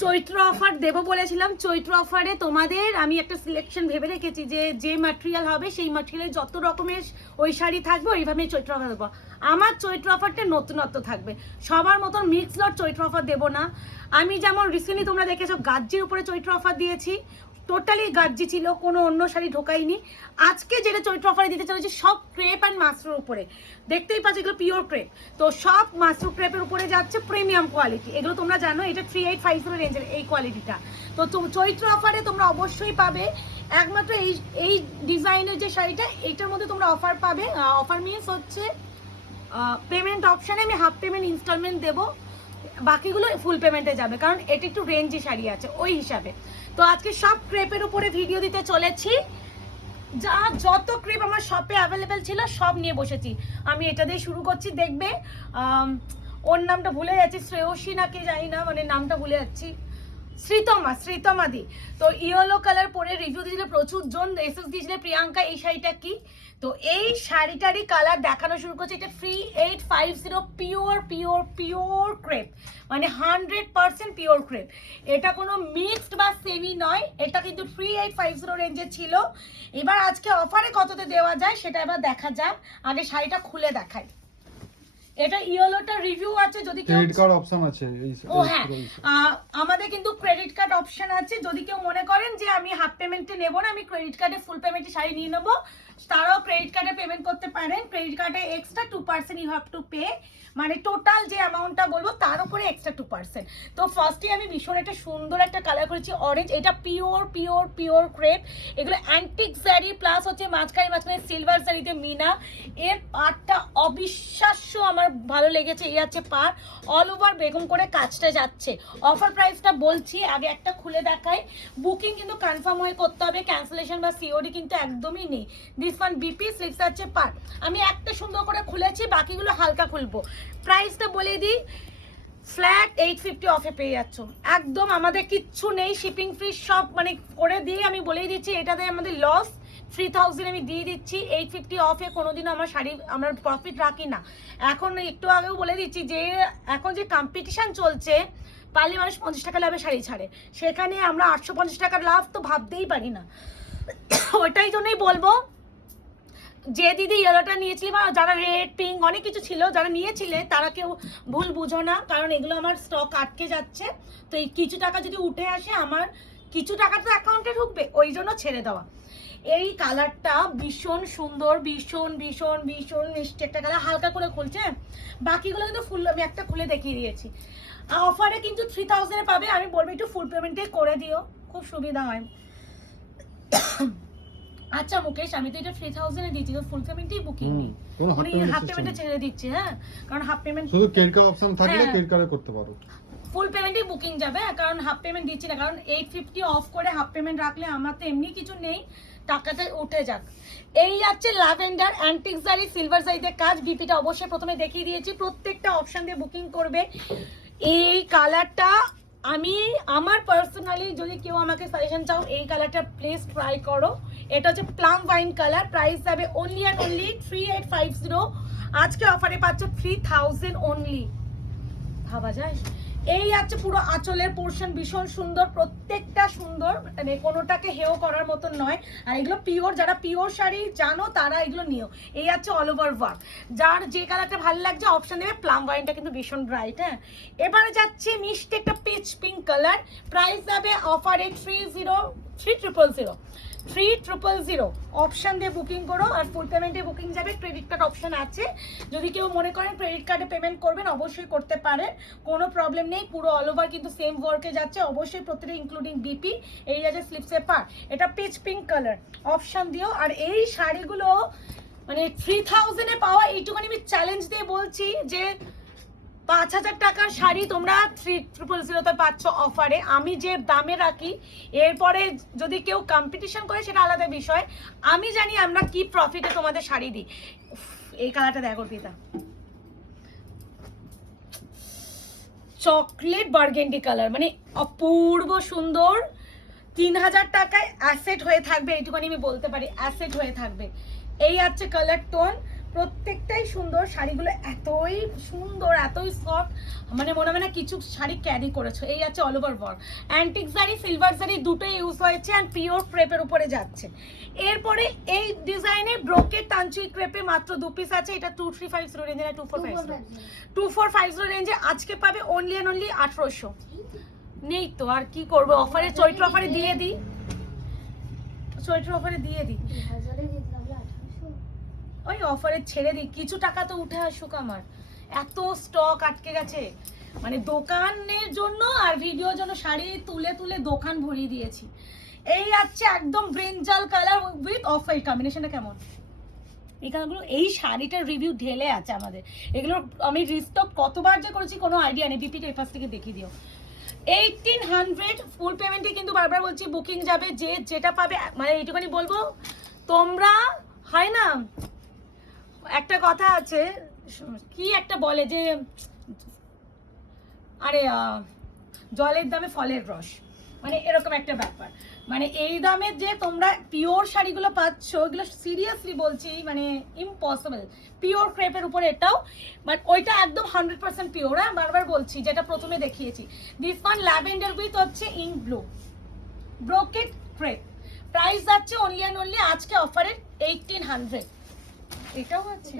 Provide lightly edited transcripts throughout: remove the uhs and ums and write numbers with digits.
চৈত্র offer দেবো বলেছিলাম। চৈত্র অফারে তোমাদের আমি একটা সিলেকশন ভেবে রেখেছি যে ম্যাটেরিয়াল হবে সেই ম্যাটেরিয়ালে যত রকমের ওই শাড়ি থাকবে ওইভাবেই চৈত্র অফার দেবো। আমার চৈত্র অফারটা নতুনত্ব থাকবে, সবার মতন মিক্স লট চৈত্র অফার দেবো না। আমি যেমন রিসেন্টলি তোমরা দেখেছো গাজ্জির উপরে চৈত্র অফার দিয়েছি, টোটালি গাজ্জি ছিল, কোনো অন্য শাড়ি ঢোকাইনি। আজকে যেটা চৈত্র অফারে দিতে চলেছি সব ক্রেপ অ্যান্ড মাশরুর উপরে, দেখতেই পাচ্ছ এগুলো পিওর ক্রেপ। তো সব মাশরু ক্রেপের উপরে যাচ্ছে, প্রিমিয়াম কোয়ালিটি। এগুলো তোমরা জানো এটা 3850 রেঞ্জের এই কোয়ালিটিটা। তো চৈত্র অফারে তোমরা অবশ্যই পাবে একমাত্র এই ডিজাইনের যে শাড়িটা, এইটার মধ্যে তোমরা অফার পাবে। অফার মিনস হচ্ছে পেমেন্ট অপশানে আমি হাফ পেমেন্ট ইনস্টলমেন্ট দেবো, বাকিগুলো ফুল পেমেন্টে যাবে, কারণ এটা একটু রেঞ্জি শাড়ি আছে ওই হিসাবে। তো আজকে সব ক্রেপের উপরে ভিডিও দিতে চলেছি, যা যত ক্রেপ আমার শপে অ্যাভেলেবেল ছিল সব নিয়ে বসেছি। আমি এটা দিয়ে শুরু করছি, দেখবে ওর নামটা ভুলে যাচ্ছি, শ্রেয়সী নাকি জানি না, মানে নামটা ভুলে যাচ্ছি, শ্রীতমাদি। তো ইয়েলো কালার পরে রিভিউ দিয়েছিল প্রচুর জন, এসএস দিয়েছিল প্রিয়াঙ্কা এই শাড়িটা কি। তো এই শাড়িটারই কালার দেখানো শুরু করছে। এটা 3850 পিওর পিওর পিওর ক্রেপ, মানে 100% পিওর ক্রেপ। এটা কোনো মিক্সড বা সেমি নয়, এটা কিন্তু 3850 রেঞ্জে ছিল। এবার আজকে অফারে কততে দেওয়া যায় সেটা এবার দেখা যাক, আগে শাড়িটা খুলে দেখাই। এটা ইয়েলোটা রিভিউ আছে, যদি ক্রেডিট কার্ড অপশন আছে। ও হ্যাঁ, আমাদের কিন্তু ক্রেডিট কার্ড অপশন আছে। যদি কেউ মনে করেন যে আমি হাফ পেমেন্টে নেব না, আমি ক্রেডিট কার্ডে ফুল পেমেন্টে শাড়ি নিয়ে নেবো, তারাও ক্রেডিট কার্ডে পেমেন্ট করতে পারেন। ক্রেডিট কার্ডে extra 2% you have to pay, মানে টোটাল যে অ্যামাউন্টটা বলবো তার উপরে এক্সট্রা 2%। তো ফার্স্টে আমি ভীষণ একটা সুন্দর একটা কালার করেছি অরেঞ্জ। এটা পিওর পিওর পিওর ক্রেপ, এগুলো অ্যান্টিক শাড়ি প্লাস হচ্ছে মাঝখানে সিলভার শাড়িতে মিনা। এর পাড়টা অবিশ্বাস্য আমার ভালো লেগেছে, এই আছে পাড়, অল ওভার বেগম করে কাজটা যাচ্ছে। অফার প্রাইসটা বলছি, আগে একটা খুলে দেখাই। বুকিং কিন্তু কনফার্ম হয়ে করতে হবে, ক্যান্সেলেশন বা সিওডি কিন্তু একদমই নেই। দিস ওয়ান বিপি স্লিপস আছে পাড়। আমি একটা সুন্দর করে খুলেছি, বাকিগুলো হালকা খুলবো। প্রাইসটা বলে দিই, ফ্ল্যাট 850 অফে পেয়ে যাচ্ছ, একদম আমাদের কিচ্ছু নেই, শিপিং ফ্রি সব মানে করে দিয়ে আমি বলেই দিচ্ছি, এটাতে আমাদের লস 3000 আমি দিয়ে দিচ্ছি। 850 অফে কোনোদিনও আমার শাড়ি আমরা প্রফিট রাখি না। এখন একটু আগেও বলে দিচ্ছি যে এখন যে কম্পিটিশান চলছে, পারলে মানুষ 50 টাকা লাভে শাড়ি ছাড়ে, সেখানে আমরা 850 টাকার লাভ তো ভাবতেই পারি না। ওটাই জন্যই বলবো, যে দিদি ইয়েলোটা নিয়েছিলি বা যারা রেড পিঙ্ক অনেক কিছু ছিল যারা নিয়েছিলে তারা কেউ ভুল বুঝো না, কারণ এগুলো আমার স্টক আটকে যাচ্ছে। তো এই কিছু টাকা যদি উঠে আসে, আমার কিছু টাকা তো অ্যাকাউন্টে ঢুকবে, ওই জন্য ছেড়ে দেওয়া। এই কালারটা ভীষণ সুন্দর, ভীষণ ভীষণ ভীষণ মিষ্টি একটা কালার, হালকা করে খুলছে। বাকিগুলো কিন্তু ফুল আমি একটা খুলে দেখিয়ে দিয়েছি। অফারে কিন্তু 3000 পাবে, আমি বলবো একটু ফুল পেমেন্টে করে দিও, খুব সুবিধা হয়। আচ্ছা মুকেশ, আমি তো এটা 3000 এ দিচ্ছি, তো ফুল পেমেন্টই বুকিং নেই, উনি হাফ পেমেন্টে ছেড়ে দিচ্ছে। হ্যাঁ, কারণ হাফ পেমেন্ট শুধু ক্রেডিট কার্ড অপশন থাকলে ক্রেডিট কার্ডে করতে পারো, ফুল পেমেন্টই বুকিং যাবে, কারণ হাফ পেমেন্ট দিচ্ছি না, কারণ 850 অফ করে হাফ পেমেন্ট রাখলে আমার তো এমনি কিছু নেই, টাকাটা উঠে যাক। এই যাচ্ছে ল্যাভেন্ডার অ্যান্টিক শাড়ি, সিলভার শাড়িতে কাজ। বিপিটা অবশ্যই প্রথমে দেখিয়ে দিয়েছি, প্রত্যেকটা অপশন দিয়ে বুকিং করবে। এই কালারটা আমি আমার পার্সোনালি, যদি কেউ আমাকে সাজেশন চাও এই কালারটা প্লিজ ট্রাই করো। এটা হচ্ছে প্লাম ওয়াইন কালার, প্রাইস যাবে অনলি অ্যান্ড অনলি 3850। আজকে অফারে পাচ্ছ 3000 অনলি, ভাবা যায়। এই আছে পুরো আঁচলের পোর্শন, ভীষণ সুন্দর, প্রত্যেকটা সুন্দর, মানে কোনোটাকে হেও করার মতন নয়। আর এগুলো পিওর, যারা পিওর শাড়ি জানো তারা এগুলো নিও। এই আছে অল ওভার ওয়ার্ক, যার যে কালারটা ভালো লাগছে অপশন দেবে। প্লাম ওয়াইনটা কিন্তু ভীষণ ব্রাইট। হ্যাঁ, এবারে যাচ্ছে মিষ্টি একটা পিচ পিঙ্ক কালার, প্রাইস যাবে অফারে 3000 অপশন দিয়ে বুকিং করো, আর ফুল পেমেন্টে বুকিং যাবে। ক্রেডিট কার্ড অপশন আছে, যদি কেউ মনে করেন ক্রেডিট কার্ডে পেমেন্ট করবেন অবশ্যই করতে পারেন, কোনো প্রবলেম নেই। পুরো অল ওভার কিন্তু সেম ওয়ার্কে যাচ্ছে, অবশ্যই প্রত্যেকটা ইনক্লুডিং বিপি। এই আছে স্লিপসে পার, এটা পিচ পিঙ্ক কালার, অপশন দিও। আর এই শাড়িগুলো মানে 3000 এ পাওয়া, এইটুখানি আমি চ্যালেঞ্জ দিয়ে বলছি যে 5000 টাকার শাড়ি তোমরা 3000 পাচ্ছ অফারে, আমি যে দামে রাখি। এরপরে যদি কেউ কম্পিটিশন করে সেটা আলাদা বিষয়, আমি জানি আমরা কি প্রফিটে তোমাদের শাড়ি দিই। এই কালারটা দেখো পিতা, চকলেট বার্গেন্ডি কালার, মানে অপূর্ব সুন্দর। 3000 টাকায় অ্যাসেট হয়ে থাকবে, এইটুখানি আমি বলতে পারি, অ্যাসেট হয়ে থাকবে। এই আছে কালার টোন, প্রত্যেকটাই সুন্দর, শাড়িগুলো এতই সুন্দর, এতই সফট, মানে মনে হয় না কিছু শাড়ি ক্যারি করেছো। এই আছে অল ওভার ওয়ার্ক, অ্যান্টিক জারি সিলভার জারি দুটোই ইউজ হয়েছে অ্যান্ড পিওর ক্রেপের উপরে যাচ্ছে। এরপরে এই ডিজাইনে ব্রোকেট তানচুই ক্রেপে মাত্র 2 পিস আছে। এটা 2350 রেঞ্জে না 2450 রেঞ্জে আজকে পাবে অনলি অ্যান্ড অনলি 1800। নেই তো আর কি করবো, অফারে চৈত্র অফারে দিয়ে দিই, চৈত্র অফারে দিয়ে দিই, ওই অফারে ছেড়ে দিই, কিছু টাকা তো উঠে আসুক। আমার এত স্টক আটকে গেছে, মানে দোকানের জন্য আর ভিডিওর জন্য শাড়ি তুলে তুলে দোকান ভরিয়ে দিয়েছি। এই আছে একদম brinjal colour with off white, কম্বিনেশনটা কেমন? এই কালারগুলো, এই শাড়িটার রিভিউ ঢেলে আছে আমাদের, এগুলো আমি রিস্টক কতবার যে করেছি কোনো আইডিয়া নেই। বিপিটা এই পাশ থেকে দেখিয়ে দিও। 1800 ফুল পেমেন্টে, কিন্তু বারবার বলছি বুকিং যাবে, যে যেটা পাবে। মানে এইটুখানি বলবো, তোমরা হয় না একটা কথা আছে, কি একটা বলে যে আরে জলের দামে ফলের রস, মানে এরকম একটা ব্যাপার। মানে এই দামে যে তোমরা পিওর শাড়িগুলো পাচ্ছ, এগুলো সিরিয়াসলি বলছি মানে ইম্পসিবল। পিওর ক্রেপের উপরে এটাও, বাট ওইটা একদম 100% পিওর। হ্যাঁ, বারবার বলছি, যেটা প্রথমে দেখিয়েছি। দিস ওয়ান ল্যাভেন্ডার উইথ হচ্ছে ink blue brocade crepe, price যাচ্ছে অনলি অ্যান্ড অনলি আজকে অফারে 1800। এটাও আছে,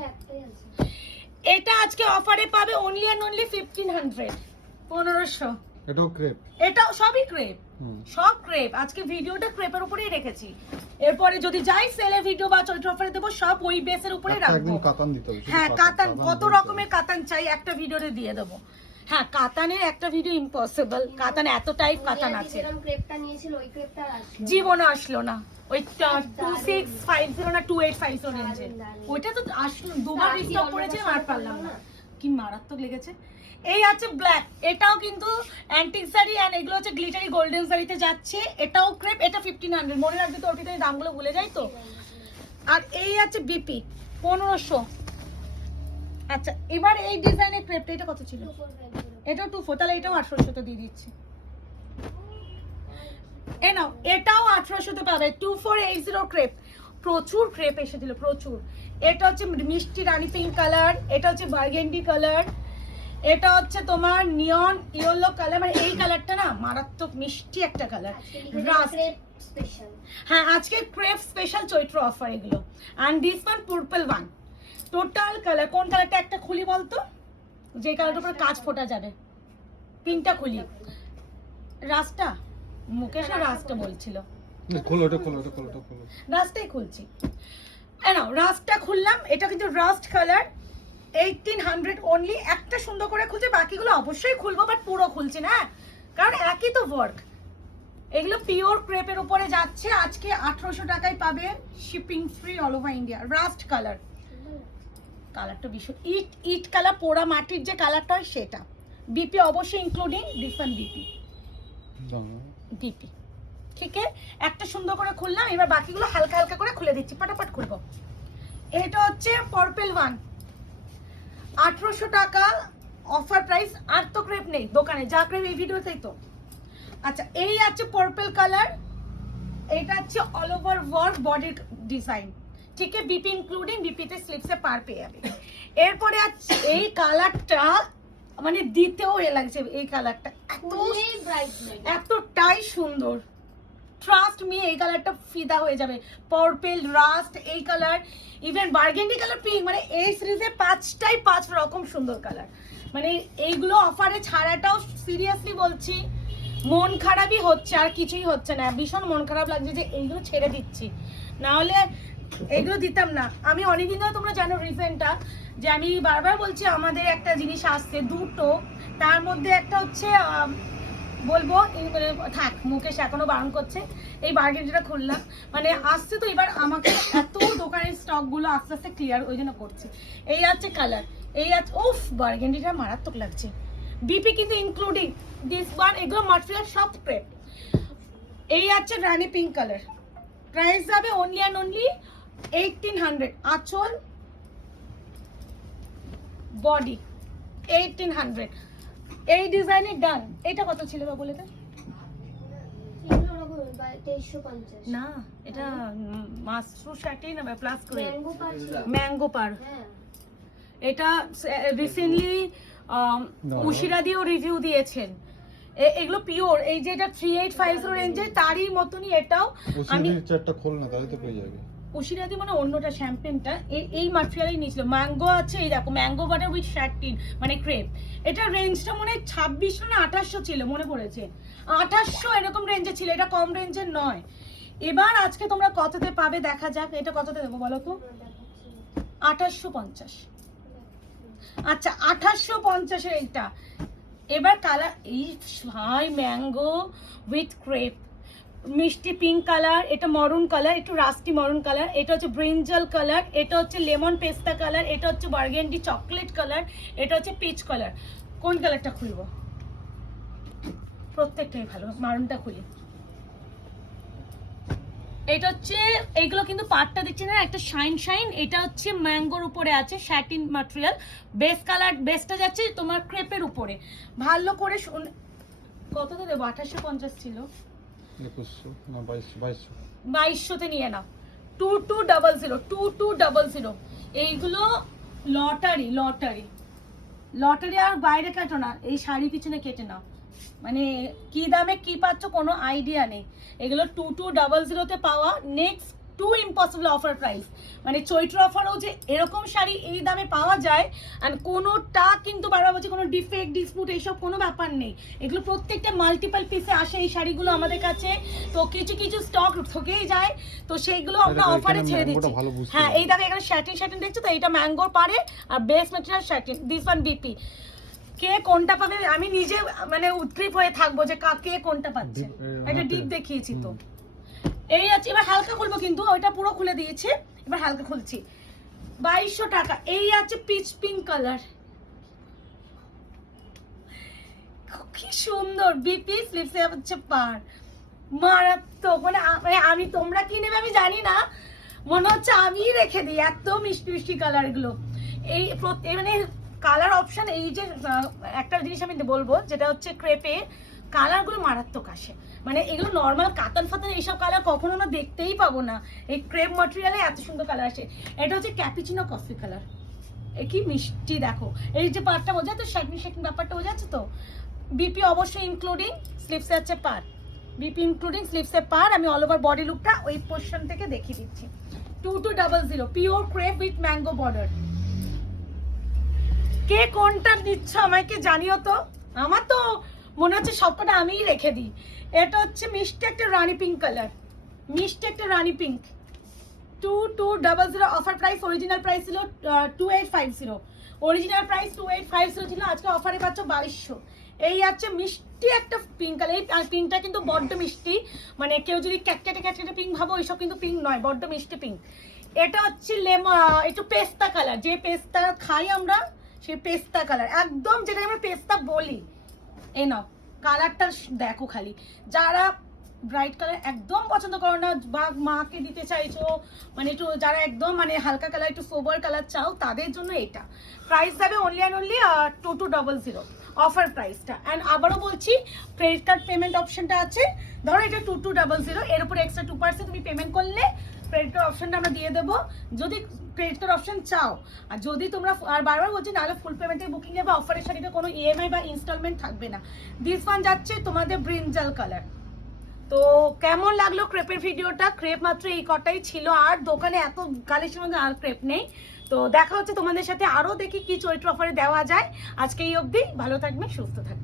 এটা আজকে অফারে পাবে অনলি অ্যান্ড অনলি 1500, 1500। এটাও ক্রেপ, এটাও সবই ক্রেপ, সব ক্রেপ। আজকে ভিডিওটা ক্রেপের উপরেই রেখেছি, এরপরে যদি যাই সেলে ভিডিও বা চৈত্র অফারে দেবো, সব ওই বেসের উপরে রাখবো। একদম কাতান দিতে হবে। হ্যাঁ, কাতান, কত রকমের কাতান চাই একটা ভিডিওতে দিয়ে দেবো। হ্যাঁ, কাতানের একটা ভিডিও ইম্পসিবল, কাতান এত টাইপ কাতান আছে, জীবনে আসলো না। ওই 2650 না 2850 রেঞ্জে, ওইটা তো আসলো, দুবার রিস্টক করেছে আর পারলাম না, কি মারাত্মক লেগেছে। এই আছে ব্ল্যাক, এটাও কিন্তু অ্যান্টিক শাড়ি এন্ড এগুলো হচ্ছে গ্লিটারি গোল্ডেন শাড়িতে যাচ্ছে। এটাও ক্রেপ, এটা 1500। মনে রাখবি তো, ওটিতে দামগুলো ভুলে যাই তো। আর এই আছে বিপি 1500। আচ্ছা, এবার এই ডিজাইনের ক্রেপটা, এটা কত ছিল? এটাও 24, তাহলে এটাও 1800 তে দিয়ে দিচ্ছি। এ নাও, এটাও 1800 তে পাবে, 2480 ক্রেপ। প্রচুর ক্রেপ এসেছিল, প্রচুর। এটা হচ্ছে মিষ্টি রানী পিঙ্ক কালার, এটা হচ্ছে বার্গেন্ডি কালার, এটা হচ্ছে তোমার নিয়ন ইয়েলো কালার। মানে এই কালারটা না মারাত্মক মিষ্টি একটা কালার। হ্যাঁ, আজকে ক্রেপ স্পেশাল চৈত্র অফার এগুলো। And this one purple one, total colour. কোন কালারটা একটা খুলি বলতো, যে কালারটার উপরে কাজ ফোটা যাবে? পিঙ্কটা খুলি, রাস্তা মুকেশ না রাস্তা বলছিল, খোলো ওটা, খোলো ওটা, খোলো ওটা, খোলো। রাস্তাই খুলছি। নাও, রাস্তা খুললাম। এটা কিন্তু রাস্ট কালার, 1800 অনলি। একটা সুন্দর করে খুলছে, বাকিগুলো অবশ্যই খুলবো, বাট পুরো খুলছি না, কারণ একই তো ওয়ার্ক। এগুলো পিওর ক্রেপের উপরে যাচ্ছে, আজকে 1800 টাকায় পাবে, shipping free all over India. Rushed colour, কালারটা ভীষণ ইট ইট কালার, পোড়া মাটির যে কালারটা হয় সেটা। বিপি অবশ্যই including this one, BP BP. ঠিক আছে, একটা সুন্দর করে খুললাম। এবার বাকিগুলো হালকা হালকা করে খুলে দিচ্ছি, পাটাপাট খুলবো। এটা হচ্ছে পার্পল ওয়ান, 1800 টাকা অফার প্রাইস। আর তো ক্রেপ নেই দোকানে, যা ক্রেপ এই ভিডিওতেই তো। আচ্ছা, এই আছে পার্পল কালার, এটা হচ্ছে অল ওভার ওয়ার্ক বডির ডিজাইন। ঠিক আছে, বিপি ইনক্লুডিং, বিপিতে স্লিপসে পার পেয়ে যাবে। এরপরে আছে এই কালারটা, মানে দিতেও এ লাগছে, এই কালারটা এতটাই সুন্দর। ট্রাস্ট মি, এই কালারটা ফিদা হয়ে যাবে। পার্পল, রাস্ট, এই colour, even burgundy colour, pink, মানে এই সিরিজে 5টাই 5 রকম সুন্দর কালার। মানে এইগুলো অফারে ছাড়াটাও সিরিয়াসলি বলছি মন খারাপই হচ্ছে, আর কিছুই হচ্ছে না। ভীষণ মন খারাপ লাগছে যে এইগুলো ছেড়ে দিচ্ছি, না হলে এইগুলো দিতাম না। আমি অনেকদিন ধরে, তোমরা জানো রিসেন্টটা, যে আমি বারবার বলছি আমাদের একটা জিনিস আসছে দুটো, তার মধ্যে একটা হচ্ছে বলবো, থাক মুকেশ এখনো বারণ করছে। এই বার্গেন্ডিটা খুললাম, মানে আসছে তো, এবার আমাকে এত দোকানের স্টক গুলো আস্তে আস্তে ক্লিয়ার, ওই জন্য করছি। এই আছে কালার, এই আছে, উফ বার্গেন্ডিটা মারাত্মক লাগছে। বিপি কিন্তু ইনক্লুডিং দিস ওয়ান, এগুলো মাটেরিয়াল সব ক্রেপ। এই আছে রানী পিঙ্ক কালার, প্রাইস যাবে অনলি অ্যান্ড অনলি 1800। আঁচল বডি 1800। এই ডিজাইনের ডান। এটা কত ছিল বা বলে তো? 2350 না এটা মাশরু শাটিন প্লাস করে ম্যাঙ্গো পার ম্যাঙ্গো পার। হ্যাঁ এটা রিসেন্টলি না। উশিরা দিয়েও রিভিউ দিয়েছেন। এগুলো পিওর, এই যে এটা 3850 রেঞ্জের তারই মতনই এটাও। আমি ওষুধের চারটা খোল না, তাহলে তো পেয়ে যাবে। উশিরাদি মানে অন্যটা শ্যাম্পেনটা এই ম্যাটেরিয়ালই নিয়েছিল। ম্যাঙ্গো আছে, এই দেখো ম্যাঙ্গো বাটার উইথ শার্টিন মানে ক্রেপ। এটা রেঞ্জটা মনে হয় 2600 না 2800 ছিল, মনে পড়েছে 2800 এরকম রেঞ্জে ছিল, এটা কম রেঞ্জের নয়। এবার আজকে তোমরা কততে পাবে দেখা যাক। এটা কততে দেবো বলো তো? 2850। আচ্ছা 2850 এর এইটা। এবার কালার, এই ভাই ম্যাঙ্গো উইথ ক্রেপ, মিষ্টি পিঙ্ক কালার, এটা মরুন কালার, একটু রাস্টি মরুন কালার, এটা হচ্ছে ব্রিঞ্জাল কালার, এটা হচ্ছে লেমন পেস্তা কালার, এটা হচ্ছে বার্গেন্ডি চকলেট কালার, এটা হচ্ছে পিচ কালার। কোন কালারটা খুলবো? প্রত্যেকটাই ভালো, মারুনটা খুলি। এটা হচ্ছে, এইগুলো কিন্তু পাটটা দেখছি না একটা শাইন শাইন, এটা হচ্ছে ম্যাঙ্গোর উপরে আছে শ্যাটিন ম্যাটেরিয়াল। বেস কালার বেসটা যাচ্ছে তোমার ক্রেপের উপরে। ভালো করে কততে দেবো? 2850 ছিল, 2100 না 2200। 2200তে নিয়ে নাও। 2200 2200। এইগুলো লটারি লটারি লটারি। আর বাইরে কাটো না, এই শাড়ি পিছনে কেটে নাও, মানে কি দামে কি পাচ্ছ কোনো আইডিয়া নেই। এগুলো 2200তে পাওয়া। Next to impossible offer price, মানে চৈত্র অফারও যে এরকম শাড়ি এই দামে পাওয়া যায়, আর কোনোটা কিন্তু বারবার বলছে কোনো ডিফেক্ট ডিসপুট এইসব কোনো ব্যাপার নেই। এগুলো প্রত্যেকটা মাল্টিপল পিসে আসে এই শাড়িগুলো আমাদের কাছে, তো কিছু কিছু স্টক থেকেই যায়, তো সেইগুলো আমরা দেখো, অফারে এখানে ছেড়ে ম্যাঙ্গোটা দিচ্ছি। ভালো বুঝতে হ্যাঁ পারবে। এই দেখো এখানে শার্টিন শার্টিন দেখছো তো, এইটা ম্যাঙ্গোর পারে আর base material shirting, this one BP. কে কোনটা পাবে আমি নিজে মানে উদ্গ্রীব হয়ে থাকবো যে কে কোনটা পাচ্ছে। একটা ডিপ দেখিয়েছি তো। এই আছে, এবার হালকা খুলবো কিন্তু, ওইটা পুরো খুলে দিয়েছে, এবার হালকা খুলছি। 2200 টাকা। এই আছে পিচ পিঙ্ক কালার, কি সুন্দর বিপি, স্লিপসে হচ্ছে পার, মারাত্মক। মানে আমি তোমরা কি নেবে আমি জানি না, মনে হচ্ছে আমি রেখে দিই, এত মিষ্টি মিষ্টি কালার গুলো। এই মানে কালার অপশন, এই যে একটা জিনিস আমি বলবো যেটা হচ্ছে ক্রেপে কালারগুলো মারাত্মক আসে, মানে এগুলো নর্মাল কাতান ফাতান এইসব কালার কখনো আমরা দেখতেই পাবো না, এই ক্রেপ ম্যাটেরিয়ালে এত সুন্দর কালার আসে। এটা হচ্ছে ক্যাপুচিনো কফি কালার, এ কি মিষ্টি দেখো। এই যে পার্টটা বোঝা তো, শাইকিং শাইকিং ব্যাপারটা বোঝা যাচ্ছে তো। বিপি অবশ্যই ইনক্লুডিং, স্লিপসে আছে পার, বিপি ইনক্লুডিং স্লিপসে পার। আমি অল ওভার বডি লুকটা ওই পোর্শন থেকে দেখিয়ে দিচ্ছি। 2200 pure crepe with mango border. কে কোনটা দিচ্ছ আমাকে জানিও তো, আমার তো মনে হচ্ছে সবকটা আমিই রেখে দিই। এটা হচ্ছে মিষ্টি একটা রানী পিঙ্ক কালার, মিষ্টি একটা rani pink. 2200 offer price, original price ছিল 2850। অরিজিনাল প্রাইস 2850 ছিল, আজকে অফারে পাচ্ছ 2200। এই আছে মিষ্টি একটা পিঙ্ক কালার, এই পিঙ্কটা কিন্তু বড্ড মিষ্টি, মানে কেউ যদি ক্যাটকেটে ক্যাটকেটে পিঙ্ক ভাবো, ওইসব কিন্তু পিঙ্ক নয়, বড্ড মিষ্টি পিঙ্ক। এটা হচ্ছে একটু পেস্তা কালার, যে পেস্তা খাই আমরা সেই পেস্তা কালার, একদম যেটা আমরা পেস্তা বলি। এই নাও কালারটা দেখো খালি, যারা ব্রাইট কালার একদম পছন্দ করো না বা মাকে দিতে চাইছো, মানে একটু যারা একদম মানে হালকা কালার একটু সোবার কালার চাও, তাদের জন্য এটা প্রাইস যাবে অনলি অ্যান্ড অনলি 2200 অফার প্রাইসটা। অ্যান্ড আবারও বলছি ক্রেডিট কার্ড পেমেন্ট অপশনটা আছে, ধরো এটা 2200, এর উপরে এক্সট্রা 2% তুমি পেমেন্ট করলে ক্রেডিট কার্ড অপশনটা আমরা দিয়ে দেবো, যদি ক্রেডিট কার্ড অপশন চাও। আর যদি তোমরা, আর বারবার বলছি নাহলে ফুল পেমেন্টে বুকিং নেবে, অফারের সাথে কোনো ইএমআই বা ইনস্টলমেন্ট থাকবে না। দিস ওয়ান যাচ্ছে তোমাদের ব্রিঞ্জাল কালার। তো কেমন লাগলো ক্রেপের ভিডিওটা? ক্রেপ মাত্র এই কটাই ছিল, আর দোকানে এত কালেকশন মধ্যে আর ক্রেপ নেই। তো দেখা হচ্ছে তোমাদের সাথে, আরও দেখি কি চৈত্র অফারে দেওয়া যায়। আজকে এই অবধি, ভালো থাকবে, সুস্থ থাকবে।